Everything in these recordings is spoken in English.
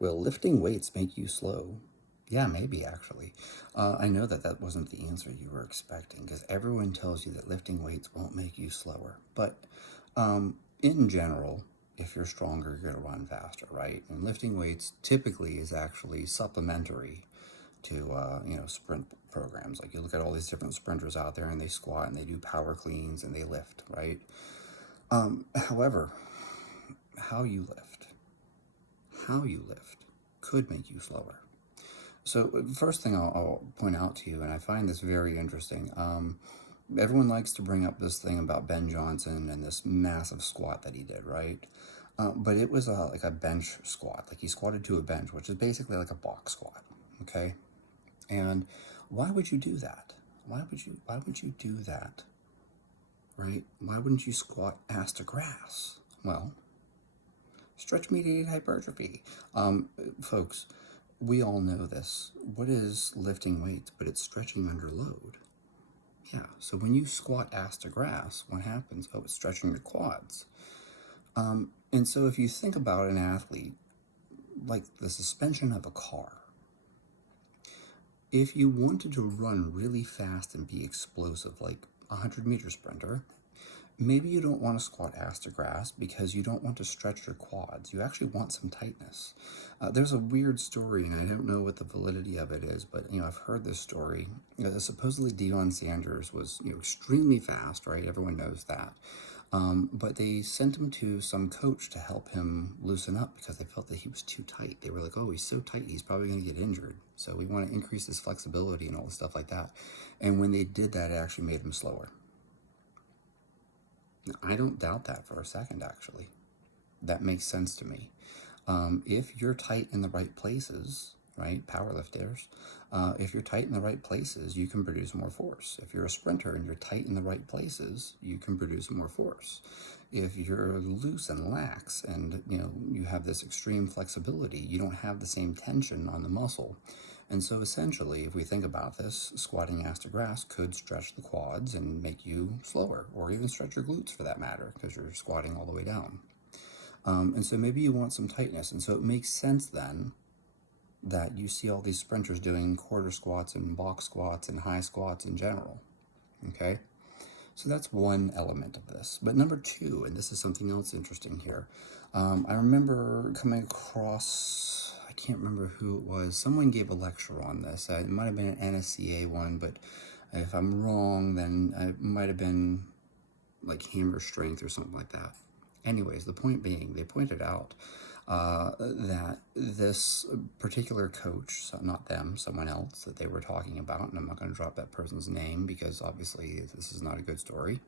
Will lifting weights make you slow? Yeah, maybe actually. I know that that wasn't the answer you were expecting because everyone tells you that lifting weights won't make you slower. But in general, if you're stronger, you're going to run faster, right? And lifting weights typically is actually supplementary to sprint programs. Like you look at all these different sprinters out there, and they squat and they do power cleans and they lift, right? However, how you lift, how you lift could make you slower. So first thing I'll point out to you, and I find this very interesting. Everyone likes to bring up this thing about Ben Johnson and this massive squat that he did, right? But it was like a bench squat. Like he squatted to a bench, which is basically like a box squat. Okay, and why would you do that? Why would you do that? Right? Why wouldn't you squat ass to grass? Well, stretch mediated hypertrophy. Folks, we all know this. What is lifting weights? But it's stretching under load. Yeah, so when you squat ass to grass, what happens? Oh, it's stretching your quads. And so if you think about an athlete, like the suspension of a car, if you wanted to run really fast and be explosive, like a 100-meter sprinter, maybe you don't want to squat ass to grass because you don't want to stretch your quads. You actually want some tightness. There's a weird story, and I don't know what the validity of it is, but I've heard this story. Supposedly Deion Sanders was extremely fast, right? Everyone knows that. But they sent him to some coach to help him loosen up because they felt that he was too tight. They were like, oh, he's so tight, he's probably going to get injured. So we want to increase his flexibility and all this stuff like that. And when they did that, it actually made him slower. I don't doubt that for a second, actually. That makes sense to me. If you're tight in the right places, right, powerlifters, if you're tight in the right places, you can produce more force. If you're a sprinter and you're tight in the right places, you can produce more force. If you're loose and lax and you have this extreme flexibility, you don't have the same tension on the muscle. And so essentially, if we think about this, squatting ass to grass could stretch the quads and make you slower, or even stretch your glutes for that matter, because you're squatting all the way down. And so maybe you want some tightness. And so it makes sense then that you see all these sprinters doing quarter squats and box squats and high squats in general. Okay? So that's one element of this. But number two, and this is something else interesting here, I remember coming across, I can't remember who it was, someone gave a lecture on this. It might have been an NSCA one, but if I'm wrong, then it might have been like Hammer Strength or something like that. Anyways, the point being, they pointed out that this particular coach, so not them, someone else that they were talking about, and I'm not going to drop that person's name because obviously this is not a good story.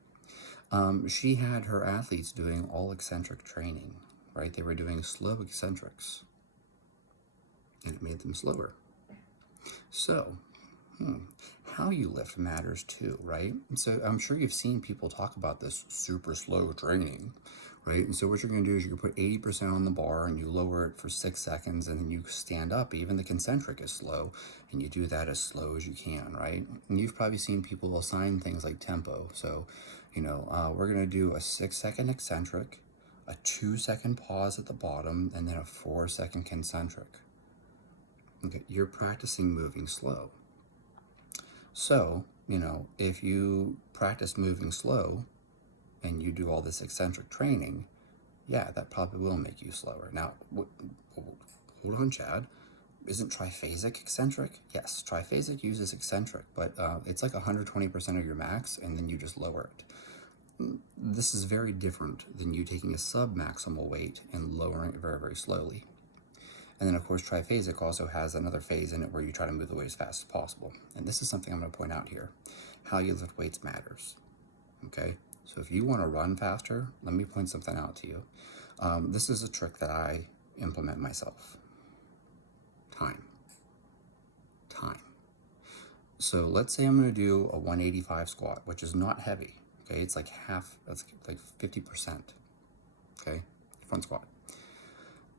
She had her athletes doing all eccentric training, right? They were doing slow eccentrics, and it made them slower. So, how you lift matters too, right? So I'm sure you've seen people talk about this super slow training, right? And so what you're going to do is you put 80% on the bar and you lower it for 6 seconds, and then you stand up. Even the concentric is slow, and you do that as slow as you can, right? And you've probably seen people assign things like tempo. So, we're going to do a 6-second eccentric, a 2-second pause at the bottom, and then a 4-second concentric. Okay, you're practicing moving slow. So, if you practice moving slow and you do all this eccentric training, yeah, that probably will make you slower. Now, hold on, Chad. Isn't triphasic eccentric? Yes, triphasic uses eccentric, but it's like 120% of your max, and then you just lower it. This is very different than you taking a sub-maximal weight and lowering it very, very slowly. And then, of course, triphasic also has another phase in it where you try to move the weight as fast as possible. And this is something I'm going to point out here. How you lift weights matters. Okay? So if you want to run faster, let me point something out to you. This is a trick that I implement myself. Time. So let's say I'm going to do a 185 squat, which is not heavy. Okay? It's like half, that's like 50%. Okay? Front squat.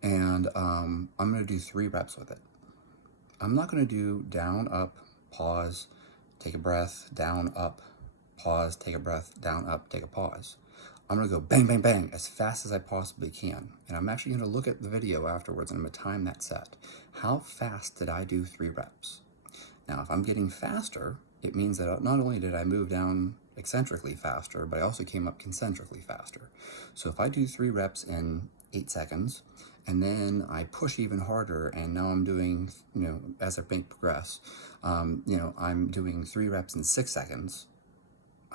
And I'm going to do 3 reps with it. I'm not going to do down, up, pause, take a breath, down, up, pause, take a breath, down, up, take a pause. I'm going to go bang, bang, bang as fast as I possibly can. And I'm actually going to look at the video afterwards and I'm going to time that set. How fast did I do 3 reps? Now, if I'm getting faster, it means that not only did I move down eccentrically faster, but I also came up concentrically faster. So if I do 3 reps in 8 seconds, and then I push even harder, and now I'm doing, as I progress, I'm doing 3 reps in 6 seconds,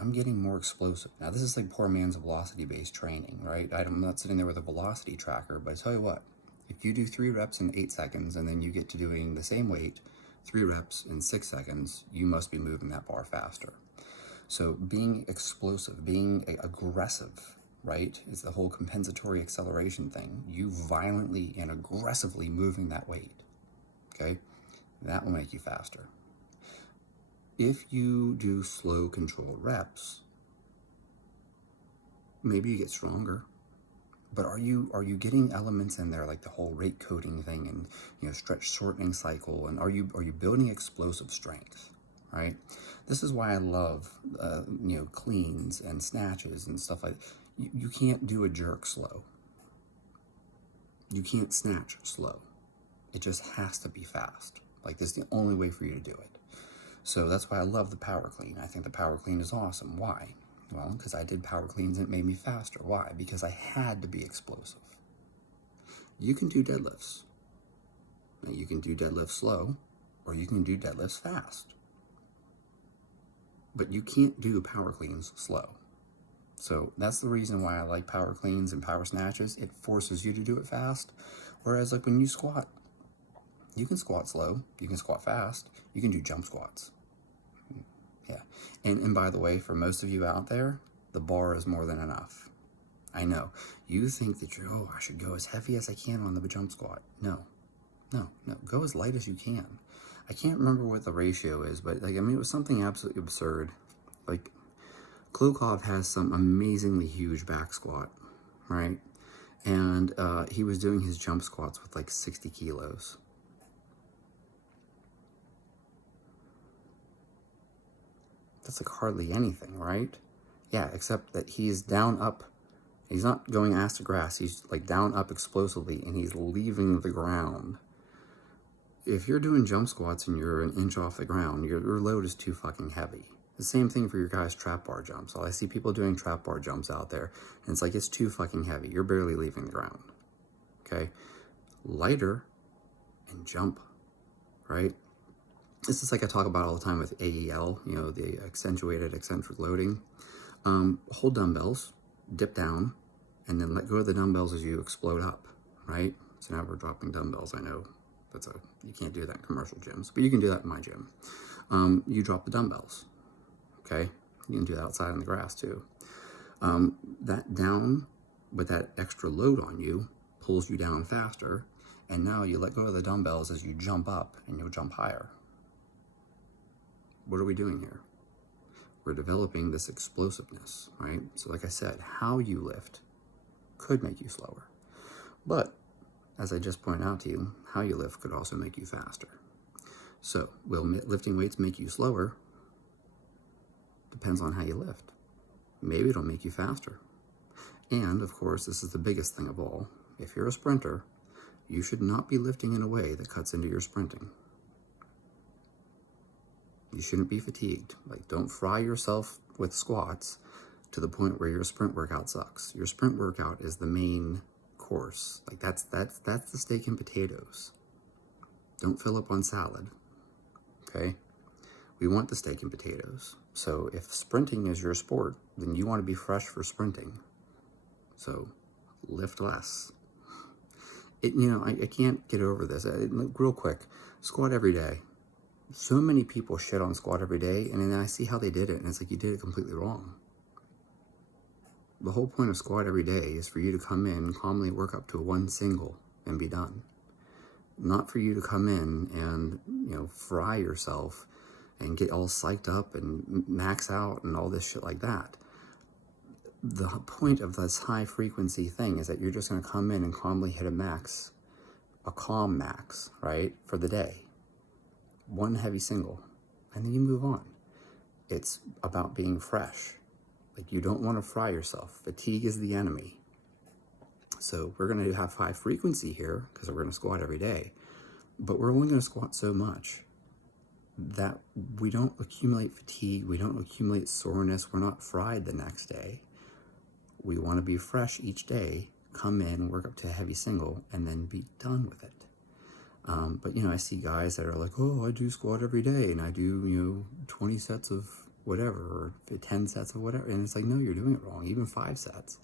I'm getting more explosive. Now, this is like poor man's velocity-based training, right? I'm not sitting there with a velocity tracker, but I tell you what, if you do 3 reps in 8 seconds, and then you get to doing the same weight, 3 reps in 6 seconds, you must be moving that bar faster. So being explosive, being aggressive, right, is the whole compensatory acceleration thing. You violently and aggressively moving that weight, okay? That will make you faster. If you do slow controlled reps, maybe you get stronger. But are you getting elements in there like the whole rate coding thing and stretch shortening cycle, and are you building explosive strength, right? This is why I love cleans and snatches and stuff like that. You can't do a jerk slow. You can't snatch slow. It just has to be fast. Like, this is the only way for you to do it. So that's why I love the power clean. I think the power clean is awesome. Why? Well, because I did power cleans and it made me faster. Why? Because I had to be explosive. You can do deadlifts. Now, you can do deadlifts slow, or you can do deadlifts fast. But you can't do power cleans slow. So that's the reason why I like power cleans and power snatches. It forces you to do it fast. Whereas like when you squat, you can squat slow, you can squat fast, you can do jump squats. Yeah. And by the way, for most of you out there, the bar is more than enough. I know. You think that I should go as heavy as I can on the jump squat. No. Go as light as you can. I can't remember what the ratio is, but it was something absolutely absurd. Like, Klukov has some amazingly huge back squat, right? And he was doing his jump squats with like 60 kilos. That's like hardly anything, right? Yeah, except that he's down up. He's not going ass to grass. He's like down up explosively, and he's leaving the ground. If you're doing jump squats and you're an inch off the ground, your load is too fucking heavy. The same thing for your guys' trap bar jumps. I see people doing trap bar jumps out there, and it's like, it's too fucking heavy. You're barely leaving the ground, okay? Lighter and jump, right? This is like I talk about all the time with AEL, the accentuated eccentric loading. Hold dumbbells, dip down, and then let go of the dumbbells as you explode up, right? So now we're dropping dumbbells. I know you can't do that in commercial gyms, but you can do that in my gym. You drop the dumbbells, okay? You can do that outside in the grass too. That down with that extra load on you pulls you down faster, and now you let go of the dumbbells as you jump up, and you'll jump higher. What are we doing here? We're developing this explosiveness, right? So like I said, how you lift could make you slower. But as I just pointed out to you, how you lift could also make you faster. So will lifting weights make you slower? Depends on how you lift. Maybe it'll make you faster. And of course, this is the biggest thing of all. If you're a sprinter, you should not be lifting in a way that cuts into your sprinting. You shouldn't be fatigued. Like, don't fry yourself with squats to the point where your sprint workout sucks. Your sprint workout is the main course. Like, that's the steak and potatoes. Don't fill up on salad, okay? We want the steak and potatoes. So if sprinting is your sport, then you want to be fresh for sprinting. So lift less. I can't get over this. Real quick, squat every day. So many people shit on squat every day, and then I see how they did it, and it's like, you did it completely wrong. The whole point of squat every day is for you to come in, calmly work up to one single, and be done. Not for you to come in and, fry yourself and get all psyched up and max out and all this shit like that. The point of this high frequency thing is that you're just going to come in and calmly hit a max, a calm max, right, for the day. One heavy single, and then you move on. It's about being fresh. Like, you don't want to fry yourself. Fatigue is the enemy. So we're going to have high frequency here because we're going to squat every day, but we're only going to squat so much that we don't accumulate fatigue, we don't accumulate soreness, we're not fried the next day. We want to be fresh each day, come in, work up to a heavy single, and then be done with it. But, I see guys that are like, oh, I do squat every day, and I do, 20 sets of whatever, or 10 sets of whatever, and it's like, no, you're doing it wrong. Even 5 sets.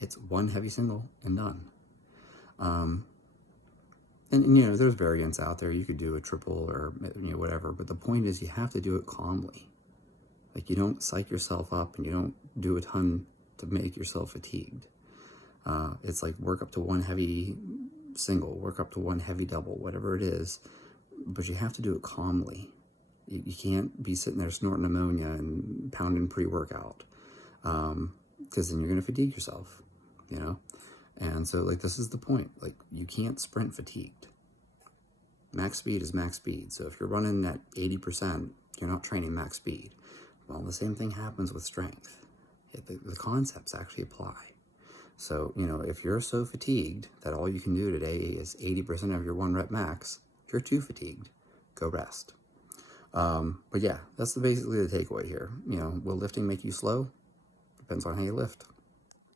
It's one heavy single and done. And there's variants out there. You could do a triple or, whatever, but the point is you have to do it calmly. Like, you don't psych yourself up and you don't do a ton to make yourself fatigued. It's like work up to one heavy single, work up to one heavy double, whatever it is, but you have to do it calmly. You can't be sitting there snorting ammonia and pounding pre-workout, because then you're going to fatigue yourself, And so, like, this is the point. Like, you can't sprint fatigued. Max speed is max speed. So if you're running at 80%, you're not training max speed. Well, the same thing happens with strength. The concepts actually apply. So, if you're so fatigued that all you can do today is 80% of your 1 rep max, if you're too fatigued, go rest. But yeah, that's basically the takeaway here. Will lifting make you slow? Depends on how you lift.